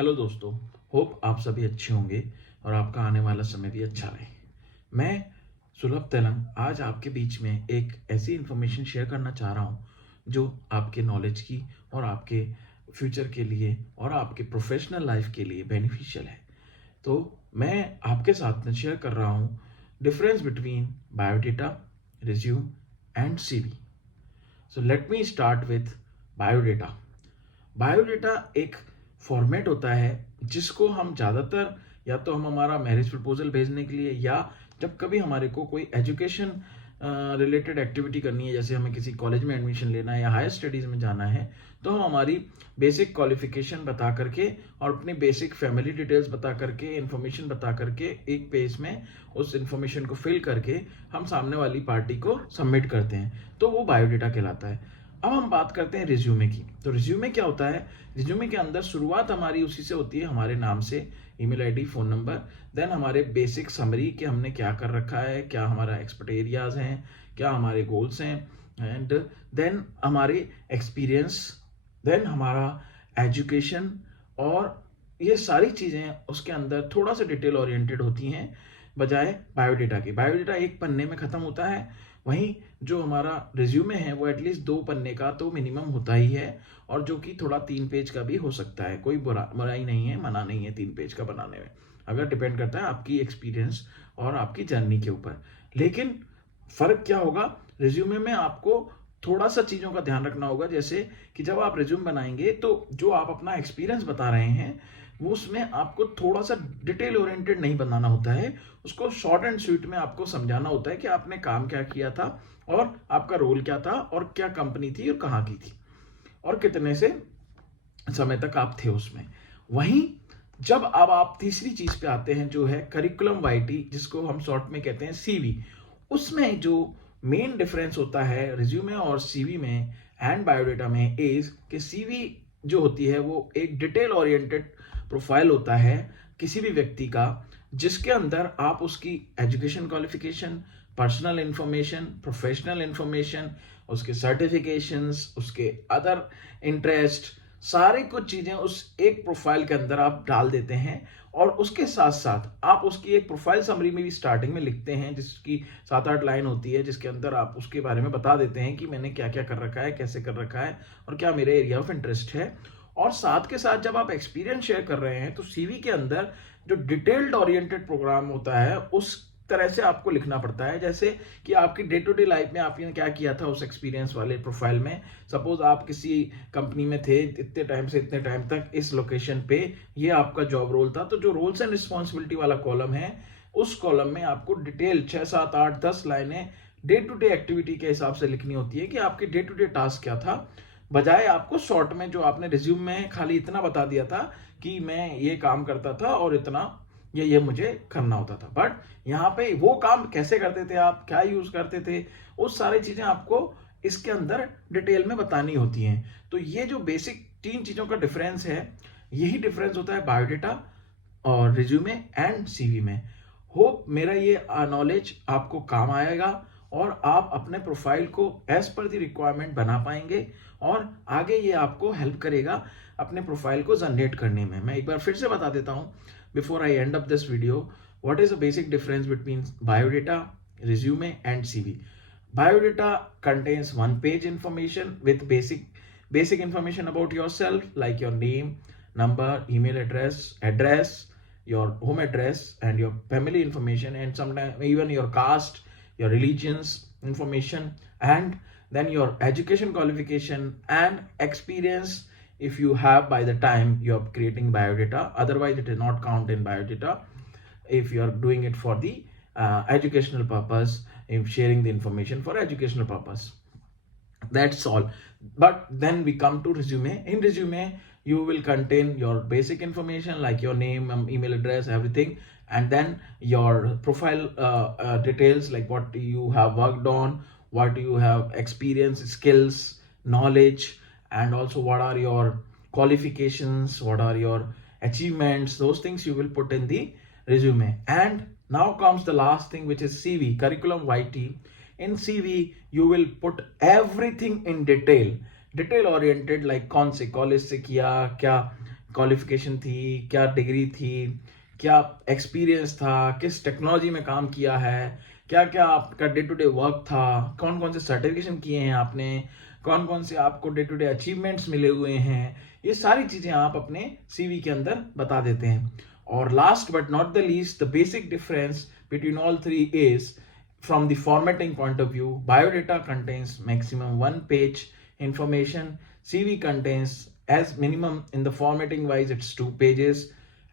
Hello दोस्तों। Hope आप सभी अच्छे होंगे और आपका आने वाला समय भी अच्छा रहे। मैं सुलभ तेलंग आज आपके बीच में एक ऐसी इन्फॉर्मेशन शेयर करना चाह रहा हूँ जो आपके नॉलेज की और आपके फ्यूचर के लिए और आपके प्रोफेशनल लाइफ के लिए बेनिफिशियल है। तो मैं आपके साथ में शेयर कर रहा हूँ difference between biodata, resume and CV. So let me start with biodata. Biodata एक फॉर्मेट होता है जिसको हम ज़्यादातर या तो हम हमारा मैरिज प्रपोजल भेजने के लिए या जब कभी हमारे को कोई एजुकेशन रिलेटेड एक्टिविटी करनी है, जैसे हमें किसी कॉलेज में एडमिशन लेना है या हायर स्टडीज़ में जाना है, तो हम हमारी बेसिक क्वालिफिकेशन बता करके और अपनी बेसिक फैमिली डिटेल्स बता करके इन्फॉर्मेशन बता करके एक पेज में उस इन्फॉर्मेशन को फिल करके हम सामने वाली पार्टी को सबमिट करते हैं, तो वो बायोडेटा कहलाता है। अब हम बात करते हैं रिज्यूमे की। तो रिज्यूमे क्या होता है? रिज्यूमे के अंदर शुरुआत हमारी उसी से होती है, हमारे नाम से, email ID, phone number, then हमारे बेसिक समरी कि हमने क्या कर रखा है, क्या हमारा एक्सपर्ट एरियाज हैं, क्या हमारे गोल्स हैं, एंड देन हमारे एक्सपीरियंस, देन हमारा एजुकेशन, और ये सारी चीज़ें उसके अंदर थोड़ा सा डिटेल ओरिएंटेड होती हैं बजाय बायोडेटा की। बायोडेटा एक पन्ने में ख़त्म होता है, वहीं जो हमारा रिज्यूमे है वो एटलीस्ट 2 पन्ने का तो मिनिमम होता ही है, और जो कि थोड़ा 3 पेज का भी हो सकता है। कोई बुराई नहीं है, मना नहीं है 3 पेज का बनाने में, अगर डिपेंड करता है आपकी एक्सपीरियंस और आपकी जर्नी के ऊपर। लेकिन फ़र्क क्या होगा? रिज्यूमे में आपको थोड़ा सा चीज़ों का ध्यान रखना होगा, जैसे कि जब आप रिज्यूम बनाएंगे तो जो आप अपना एक्सपीरियंस बता रहे हैं वो उसमें आपको थोड़ा सा डिटेल ओरिएंटेड नहीं बनाना होता है, उसको शॉर्ट एंड स्वीट में आपको समझाना होता है कि आपने काम क्या किया था और आपका रोल क्या था और क्या कंपनी थी और कहाँ की थी और कितने से समय तक आप थे उसमें। वहीं जब अब आप तीसरी चीज पे आते हैं जो है करिकुलम वाइटी, जिसको हम शॉर्ट में कहते हैं सीवी, उसमें जो मेन डिफरेंस होता है रिज्यूमे और सीवी में एंड बायोडेटा में इज कि सीवी जो होती है वो एक डिटेल ओरिएंटेड प्रोफाइल होता है किसी भी व्यक्ति का, जिसके अंदर आप उसकी education qualification, personal information, professional information, उसके सर्टिफिकेशंस, उसके अदर इंटरेस्ट, सारी कुछ चीज़ें उस एक प्रोफाइल के अंदर आप डाल देते हैं। और उसके साथ साथ आप उसकी एक प्रोफाइल समरी में भी स्टार्टिंग में लिखते हैं, जिसकी 7-8 लाइन होती है, जिसके अंदर आप उसके बारे में बता देते हैं कि मैंने क्या क्या कर रखा है, कैसे कर रखा है और क्या मेरे एरिया ऑफ इंटरेस्ट है। और साथ के साथ जब आप एक्सपीरियंस शेयर कर रहे हैं तो सीवी के अंदर जो डिटेल्ड ओरिएंटेड प्रोग्राम होता है उस तरह से आपको लिखना पड़ता है, जैसे कि आपकी डे टू डे लाइफ में आपने क्या किया था उस एक्सपीरियंस वाले प्रोफाइल में। सपोज आप किसी कंपनी में थे इतने टाइम से इतने टाइम तक इस लोकेशन पे, ये आपका जॉब रोल था, तो जो रोल्स एंड रिस्पॉन्सिबिलिटी वाला कॉलम है उस कॉलम में आपको डिटेल 6, 7, 8, 10 लाइनें डे टू डे एक्टिविटी के हिसाब से लिखनी होती है कि आपके डे टू डे टास्क क्या था, बजाय आपको शॉर्ट में जो आपने रिज्यूम में खाली इतना बता दिया था कि मैं ये काम करता था और इतना ये मुझे करना होता था। बट यहाँ पे वो काम कैसे करते थे, आप क्या यूज करते थे, वो सारी चीजें आपको इसके अंदर डिटेल में बतानी होती हैं। तो ये जो बेसिक 3 चीजों का डिफरेंस है, यही डिफरेंस होता है बायोडेटा और रिज्यूमे एंड सीवी में। होप मेरा ये नॉलेज आपको काम आएगा और आप अपने प्रोफाइल को एज पर द रिक्वायरमेंट बना पाएंगे और आगे ये आपको हेल्प करेगा अपने प्रोफाइल को जनरेट करने में। मैं एक बार फिर से बता देता हूँ before I and up this video, what is the basic difference between biodata, resume and CV. Biodata contains one page information with basic information about yourself, like your name, number, email address, your home address, and your family information, and sometimes even your caste, your religions information, and then your education qualification and experience if you have by the time you are creating biodata. Otherwise, it is not count in biodata if you are doing it for the educational purpose, if sharing the information for educational purpose. That's all. But then we come to resume. In resume you will contain your basic information like your name, email address, everything, and then your profile details, like what you have worked on, what you have experience, skills, knowledge, and also what are your qualifications, what are your achievements. Those things you will put in the resume. And now comes the last thing, which is CV, curriculum vitae. In CV you will put everything in detail oriented, like कौन से college से किया, क्या qualification थी, क्या degree थी, क्या experience था, किस टेक्नोलॉजी में काम किया है, क्या क्या आपका डे टू डे वर्क था, कौन कौन से सर्टिफिकेशन किए हैं आपने, कौन कौन से आपको डे टू डे अचीवमेंट्स मिले हुए हैं, ये सारी चीज़ें आप अपने सीवी के अंदर बता देते हैं. और last but not the least, the basic difference between all three is from the formatting point of view. Biodata contains maximum 1 page information. CV contains as minimum in the formatting wise it's 2 pages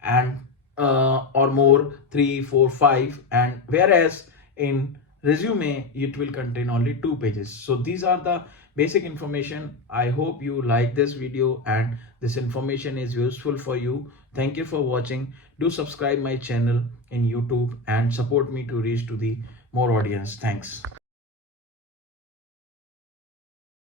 and or more 3, 4, 5, and whereas in resume it will contain only 2 pages. So these are the basic information. I hope you like this video and this information is useful for you. Thank you for watching. Do subscribe my channel in YouTube and support me to reach to the more audience. Thanks.